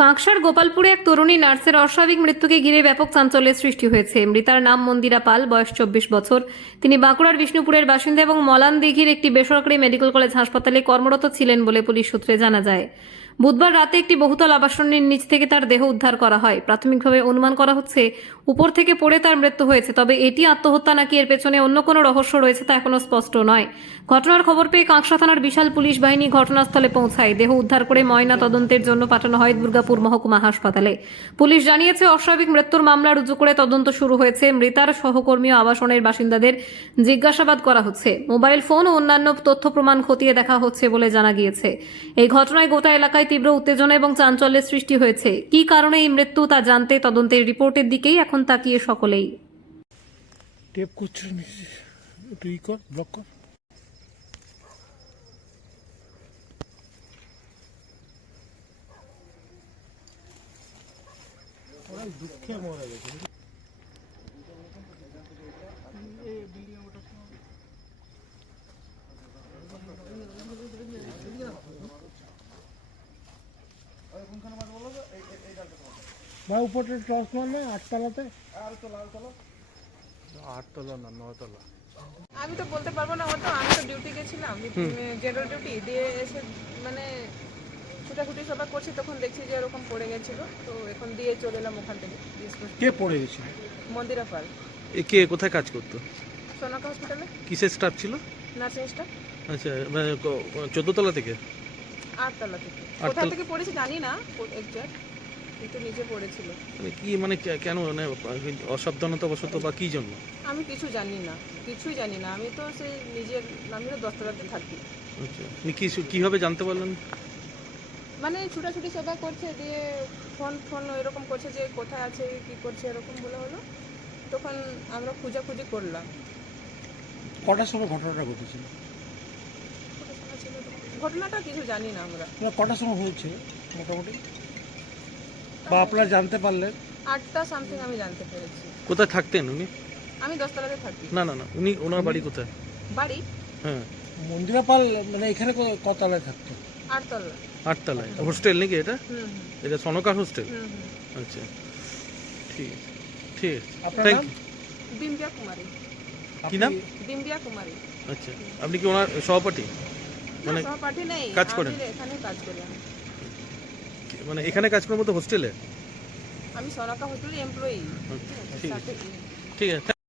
কাঁকসার গোপালপুরে এক তরুণী নার্সের অস্বাভাবিক মৃত্যুকে ঘিরে ব্যাপক চাঞ্চল্যের সৃষ্টি হয়েছে। মৃতার নাম মন্দিরা পাল, বয়স 24 বছর। তিনি বাঁকুড়ার বিষ্ণুপুরের বাসিন্দা এবং মলান দিঘির একটি বেসরকারি মেডিকেল কলেজ হাসপাতালে কর্মরত ছিলেন বলে পুলিশ সূত্রে জানা যায়। বুধবার রাতে একটি বহুতল আবাসনের নিচ থেকে তার দেহ উদ্ধার করা হয়। প্রাথমিকভাবে অনুমান করা হচ্ছে উপর থেকে পড়ে তার মৃত্যু হয়েছে, তবে এটি আত্মহত্যা নাকি এর পেছনে অন্য কোনো রহস্য রয়েছে তা এখনো স্পষ্ট নয়। ঘটনার খবর পেয়ে কাঁকসা থানার বিশাল পুলিশ বাহিনী ঘটনাস্থলে পৌঁছায়। দেহ উদ্ধার করে ময়না তদন্তের জন্য পাঠানো হয় দুর্গাপুর মহকুমা হাসপাতালে। পুলিশ জানিয়েছে, অস্বাভাবিক মৃত্যুর মামলা রুজু করে তদন্ত শুরু হয়েছে। মৃতার সহকর্মী ও আবাসনের বাসিন্দাদের জিজ্ঞাসাবাদ করা হচ্ছে। মোবাইল ফোন ও অন্যান্য তথ্য প্রমাণ খতিয়ে দেখা হচ্ছে বলে জানা গিয়েছে। এই ঘটনায় গোটা এলাকায় তীব্র উত্তেজনা এবং চাঞ্চল্যের সৃষ্টি হয়েছে। কী কারণে এই মৃত্যু তা জানতে তদন্তের রিপোর্টের দিকেই এখন তাকিয়ে সকলেই। টেপ করছিস একটু ই কর, ব্লক কর। দুঃখে মরে গেছে। ভাই উপরে টস মার না, আটতলাতে। আটতলা না, নয়তলা। আমি তো বলতে পারবো না, হয়তো আমি তো ডিউটি গেছিলাম, জেনারেল ডিউটি দিয়ে এসে মানে ছুটাছুটি সবাই করছি, তখন দেখছি যে এরকম পড়ে গেছিল, তো এখন দিয়ে চলে এলাম ওখান থেকে। কে পড়ে গেছিল? মন্দিরা পাল। কে কোথায় কাজ করতো? সোনাকা হসপিটালে কিসের স্টাফ ছিল? Nursing staff. আচ্ছা, মানে 14 তলা থেকে? 8তলা থেকে। আটতলা। কোথা থেকে পড়েছে জানি না এক্সাক্ট, কিন্তু নিচে পড়েছিল। মানে কি, মানে কেন, মানে অসাবধানতা বশত বা কি জন্য? আমি কিছু জানি না, কিছুই জানি না। আমি তো সেই নিজের, আমি তো 10তলাতে থাকি। আচ্ছা, আপনি কিভাবে জানতে পারলেন? মানে ছুটাছুটি সবাই করছে, দিয়ে ফোন ফোন এরকম করছে যে কোথায় আছে, কি করছে, এরকম বলে হলো, তখন আমরা খোঁজাখুঁজি করলাম। কটার সময় ঘটনাটা ঘটেছিল? ঘটনাটা কিছু জানি না আমরা। কটার সময় হয়েছিল মোটামুটি, বা আপনারা জানতে পারলেন? 8টা সামথিং আমি জানতে পেরেছি। কোথায় থাকতেন উনি? আমি 10তলাতে থাকি। না না না, ওনার বাড়ি কোথায়? বাড়ি হ্যাঁ, মন্দিরা পাল মানে এখানে কতলায় থাকতো? 8তলা। 8 তলায় হোস্টেল নাকি এটা? হুম এটা সনকার হোস্টেল? হুম হুম। আচ্ছা, ঠিক আছে, ঠিক আছে, আপনার থ্যাংক নাম? ইউ। ডিম্বিয়া কুমারী। কি নাম? ডিম্বিয়া কুমারী। আচ্ছা, আপনি কি ওনার সহপাঠী? মানে না, সহপাঠী নেই, কাজ করেন? আমি এখানে কাজ করি। মানে এখানে কাজ করার মতো হোস্টেলে? আমি সোনাকা হোস্টেলের এমপ্লয়ি। ঠিক আছে, ঠিক আছে।